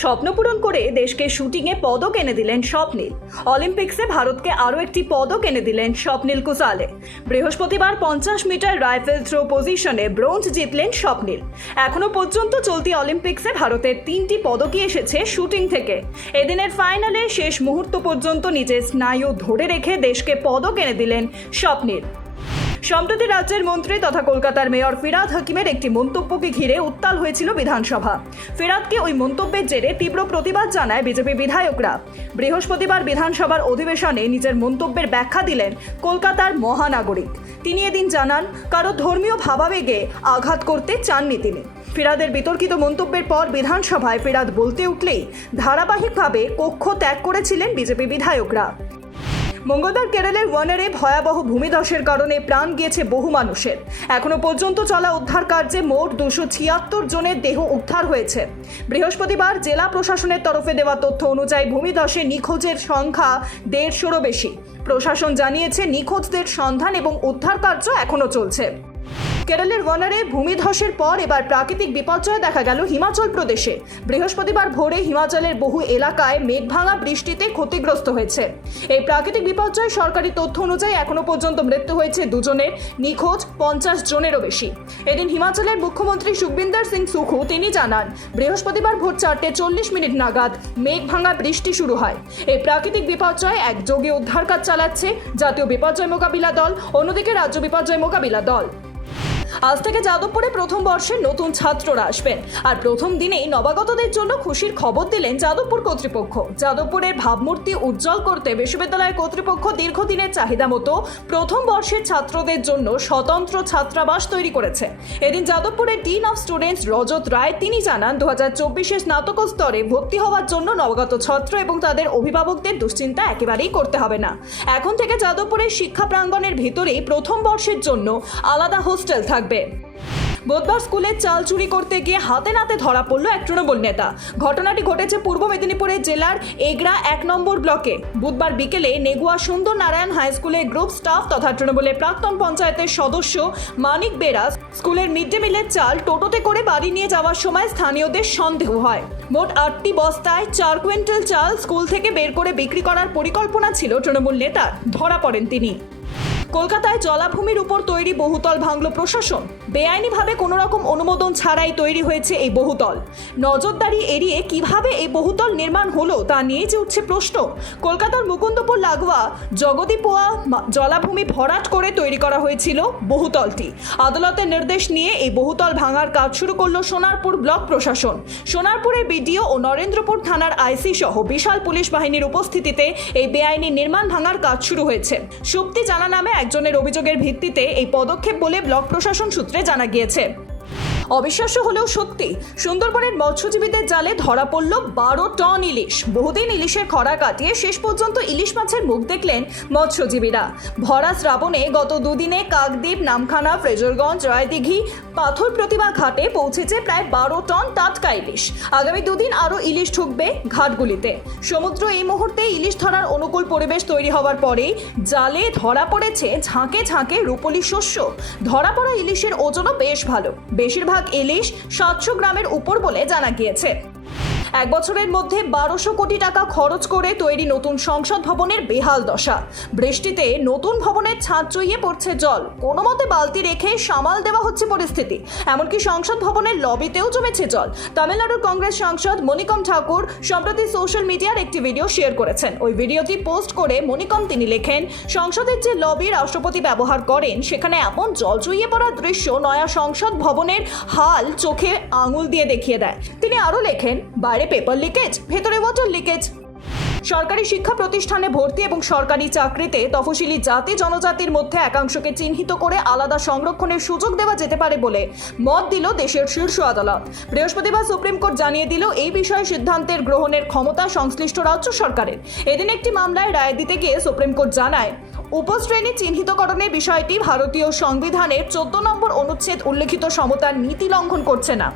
স্বপ্ন পূরণ করে দেশকে শুটিংয়ে পদক এনে দিলেন স্বপ্নীল। অলিম্পিক্সে ভারতকে আরও একটি পদক এনে দিলেন স্বপ্নীল কুসালে বৃহস্পতিবার পঞ্চাশ মিটার রাইফেল থ্রো পজিশনে ব্রোঞ্জ জিতলেন স্বপ্নীল। এখনও পর্যন্ত চলতি অলিম্পিক্সে ভারতের তিনটি পদকই এসেছে শুটিং থেকে। এদিনের ফাইনালে শেষ মুহূর্ত পর্যন্ত নিজের স্নায়ু ধরে রেখে দেশকে পদক এনে দিলেন স্বপ্নীল। সম্প্রতি রাজ্যের মন্ত্রী তথা কলকাতার মেয়র ফিরাদ হাকিমের একটি মন্তব্যকে ঘিরে উত্তাল হয়েছিল বিধানসভা। ফিরাদকে ওই মন্তব্যের জেরে তীব্র প্রতিবাদ জানায় বিজেপি বিধায়করা। বৃহস্পতিবার বিধানসভার অধিবেশনে নিজের মন্তব্যের ব্যাখ্যা দিলেন কলকাতার মহানাগরিক। তিনি এদিন জানান, কারও ধর্মীয় ভাবাবেগে আঘাত করতে চাননি তিনি। ফিরাদের বিতর্কিত মন্তব্যের পর বিধানসভায় ফিরাদ বলতে উঠলেই ধারাবাহিকভাবে কক্ষ ত্যাগ করেছিলেন বিজেপি বিধায়করা। মঙ্গলবার কেরলের ওয়ানারে ভয়াবহ ভূমিধসের কারণে প্রাণ গিয়েছে বহু মানুষের। এখনও পর্যন্ত চলা উদ্ধার কার্যে মোট দুশো ছিয়াত্তর জনের দেহ উদ্ধার হয়েছে। বৃহস্পতিবার জেলা প্রশাসনের তরফে দেওয়া তথ্য অনুযায়ী ভূমিধসে নিখোঁজের সংখ্যা দেড়শোরও বেশি। প্রশাসন জানিয়েছে, নিখোঁজদের সন্ধান এবং উদ্ধার কার্য এখনও চলছে। কেরলের ওয়ানারে ভূমিধসের পর এবার প্রাকৃতিক বিপর্যয় দেখা গেল হিমাচল প্রদেশে। বৃহস্পতিবার ভোরে হিমাচলের বহু এলাকায় মেঘভাঙা বৃষ্টিতে ক্ষতিগ্রস্ত হয়েছে। এই প্রাকৃতিক বিপর্যয় সরকারি তথ্য অনুযায়ী এখনও পর্যন্ত মৃত্যু হয়েছে দুজনের, নিখোঁজ পঞ্চাশ জনেরও বেশি। এদিন হিমাচলের মুখ্যমন্ত্রী সুখবিন্দর সিং সুখু তিনি জানান, বৃহস্পতিবার ভোর চারটে চল্লিশ মিনিট নাগাদ মেঘভাঙা বৃষ্টি শুরু হয়। এই প্রাকৃতিক বিপর্যয় এক একযোগে উদ্ধার কাজ চালাচ্ছে জাতীয় বিপর্যয় মোকাবিলা দল, অন্যদিকে রাজ্য বিপর্যয় মোকাবিলা দল। আজ থেকে যাদবপুরে প্রথম বর্ষের নতুন ছাত্ররা আসবেন। আর প্রথম দিনেই নবাগতদের জন্য খুশির খবর দিলেন যাদবপুর কর্তৃপক্ষ। যাদবপুরের ভাবমূর্তি উজ্জ্বল করতে বিশ্ববিদ্যালয় কর্তৃপক্ষ দীর্ঘদিনের চাহিদা মতো প্রথম বর্ষের ছাত্রদের জন্য স্বতন্ত্র ছাত্রাবাস তৈরি করেছে। এদিন যাদবপুরের dean of students Rajat Roy তিনি জানান দু হাজার চব্বিশে স্নাতক স্তরে ভর্তি হওয়ার জন্য নবাগত ছাত্র এবং তাদের অভিভাবকদের দুশ্চিন্তা একেবারেই করতে হবে না। এখন থেকে যাদবপুরের শিক্ষা প্রাঙ্গণের ভিতরেই প্রথম বর্ষের জন্য আলাদা হোস্টেল থাকবে। বুধবার স্কুলে চাল চুরি করতে গিয়ে হাতে নাতে ধরা পড়ল এক তৃণমূল নেতা। ঘটনাটি ঘটেছে পূর্ব মেদিনীপুরের জেলার এগরা এক নম্বর ব্লকে। বুধবার বিকেলে নেগুয়া সুন্দর নারায়ণ হাই স্কুলের গ্রুপ স্টাফ তথা তৃণমূলের প্রাক্তন পঞ্চায়েতের সদস্য মানিক বেরা স্কুলের মিড ডে মিলের চাল টোটোতে করে বাড়ি নিয়ে যাওয়ার সময় স্থানীয়দের সন্দেহ হয়। মোট আটটি বস্তায় চার কুইন্টাল চাল স্কুল থেকে বের করে বিক্রি করার পরিকল্পনা ছিল তৃণমূল নেতার। ধরা পড়েন তিনি। কলকাতায় জলাভূমির উপর তৈরি বহুতল ভাঙল প্রশাসন। বেআইনিভাবে কোনো রকম অনুমোদন ছাড়াই তৈরি হয়েছে এই বহুতল। নজরদারি এড়িয়ে কীভাবে এই বহুতল নির্মাণ হলো তা নিয়ে যে উঠছে প্রশ্ন। কলকাতার মুকুন্দপুর লাগোয়া জগদীপোয়া জলাভূমি ভরাট করে তৈরি করা হয়েছিল বহুতলটি। আদালতের নির্দেশ নিয়ে এই বহুতল ভাঙার কাজ শুরু করল সোনারপুর ব্লক প্রশাসন। সোনারপুরের বিডিও ও নরেন্দ্রপুর থানার আইসি সহ বিশাল পুলিশ বাহিনীর উপস্থিতিতে এই বেআইনি নির্মাণ ভাঙার কাজ শুরু হয়েছে। সুপ্তি জানা নামে একজনের অভিযোগের ভিত্তিতে এই পদক্ষেপ বলে ব্লক প্রশাসন সূত্রে জানা গিয়েছে। অবিশ্বাস্য হলেও সত্যি, সুন্দরবনের মৎস্যজীবীদের জালে ধরা পড়ল বারো টন ইলিশ। বহুদিন ইলিশের খরা কাটিয়ে শেষ পর্যন্ত ইলিশ মাছের মুখ দেখলেন মৎস্যজীবীরা। ভরা শ্রাবণে গত দুদিনে কাকদ্বীপ, নামখানা, ফ্রেজরগঞ্জ, রায়দিঘি, পাথর প্রতিমা ঘাটে পৌঁছেছে প্রায় বারো টন টাটকা ইলিশ। আগামী দুদিন আরও ইলিশ ঢুকবে ঘাটগুলিতে। সমুদ্র এই মুহূর্তে ইলিশ ধরার অনুকূল পরিবেশ তৈরি হওয়ার পরেই জালে ধরা পড়েছে ঝাঁকে ঝাঁকে রূপলি শস্য। ধরা পড়া ইলিশের ওজনও বেশ ভালো। বেশিরভাগ ইলিশ সাতশো গ্রামের উপর বলে জানা গিয়েছে। এক বছরের মধ্যে বারোশো কোটি টাকা খরচ করে তৈরি নতুন সংসদ ভবনের বেহাল দশা। বৃষ্টিতে নতুন ভবনের ছাদ চইয়ে পড়ছে জল। কোনো মতে বালতি রেখে সামাল দেওয়া হচ্ছে পরিস্থিতি। এমনকি সংসদ ভবনের লবিতেও জমেছে জল। তামিলনাড়ুর কংগ্রেস সাংসদ মনিকম ঠাকুর সম্প্রতি সোশ্যাল মিডিয়ার একটি ভিডিও শেয়ার করেছেন। ওই ভিডিওটি পোস্ট করে মনিকম তিনি লেখেন, সংসদের যে লবি রাষ্ট্রপতি ব্যবহার করেন, সেখানে এমন জল চুইয়ে পড়া দৃশ্য নয়া সংসদ ভবনের হাল চোখে আঙুল দিয়ে দেখিয়ে দেয়। তিনি আরও লেখেন বাইরে পেপার লিকেজ ভেতরে ওয়াটার লিকেজ সরকারি শিক্ষা প্রতিষ্ঠানে ভর্তি এবং সরকারি চাকরিতে তফসিলি জাতি জনজাতির মধ্যে একাংশকে চিহ্নিত করে আলাদা সংরক্ষণের সুযোগ দেওয়া যেতে পারে বলে মত দিল দেশের শীর্ষ আদালত। বৃহস্পতিবার সুপ্রিম কোর্ট জানিয়ে দিল, এই বিষয়ে সিদ্ধান্তের গ্রহণের ক্ষমতা সংশ্লিষ্ট রাজ্য সরকারের। এদিন একটি মামলায় রায় দিতে গিয়ে সুপ্রিম কোর্ট জানায়, উপশ্রেণী চিহ্নিতকরণের বিষয়টি ভারতীয় সংবিধানের চোদ্দ নম্বর অনুচ্ছেদ উল্লেখিত সমতার নীতি লঙ্ঘন করছে না।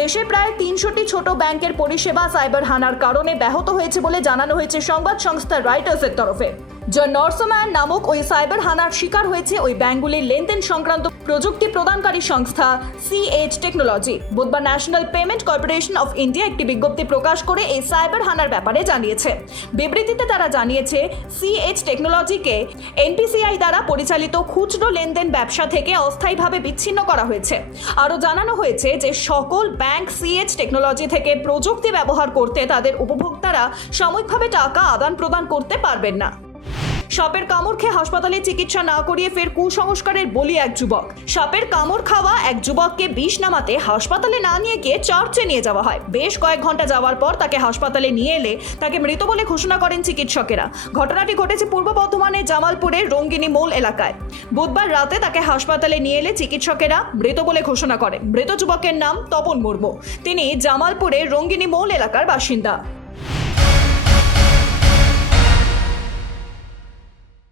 দেশে প্রায় তিনশোটি ছোট ব্যাংকের পরিষেবা সাইবার হানার কারণে ব্যাহত হয়েছে বলে জানানো হয়েছে সংবাদ সংস্থা রাইটার্সের তরফে। যা নর্সম্যান নামক ওই সাইবার হানার শিকার হয়েছে ওই ব্যাঙ্কগুলির লেনদেন সংক্রান্ত প্রযুক্তি প্রদানকারী সংস্থা সিএইচ টেকনোলজি বুধবার National Payment Corporation of India একটি বিজ্ঞপ্তি প্রকাশ করে এই সাইবার হানার ব্যাপারে জানিয়েছে। বিবৃতিতে তারা জানিয়েছে সিএইচ টেকনোলজিকে এনপিসিআই দ্বারা পরিচালিত খুচরো লেনদেন ব্যবসা থেকে অস্থায়ীভাবে বিচ্ছিন্ন করা হয়েছে। আরও জানানো হয়েছে যে, সকল ব্যাংক সিএইচ টেকনোলজি থেকে প্রযুক্তি ব্যবহার করতে তাদের উপভোক্তারা সাময়িকভাবে টাকা আদান প্রদান করতে পারবেন না। সাপের কামড় খেয়ে হাসপাতালে চিকিৎসা না করিয়ে ফের কুসংস্কারের বলি এক যুবক। সাপের কামড় খাওয়া এক যুবককে বিষ নামাতে হাসপাতালে না নিয়ে গিয়ে চার্চে নিয়ে যাওয়া হয়। বেশ কয়েক ঘণ্টা যাওয়ার পর তাকে হাসপাতালে নিয়ে এলে তাকে মৃত বলে ঘোষণা করেন চিকিৎসকেরা। ঘটনাটি ঘটেছে পূর্ব বর্ধমানের জামালপুরের রঙ্গিনী মোল এলাকায়। বুধবার রাতে তাকে হাসপাতালে নিয়ে এলে চিকিৎসকেরা মৃত বলে ঘোষণা করেন। মৃত যুবকের নাম তপন মুর্মু। তিনি জামালপুরের রঙ্গিনী মোল এলাকার বাসিন্দা।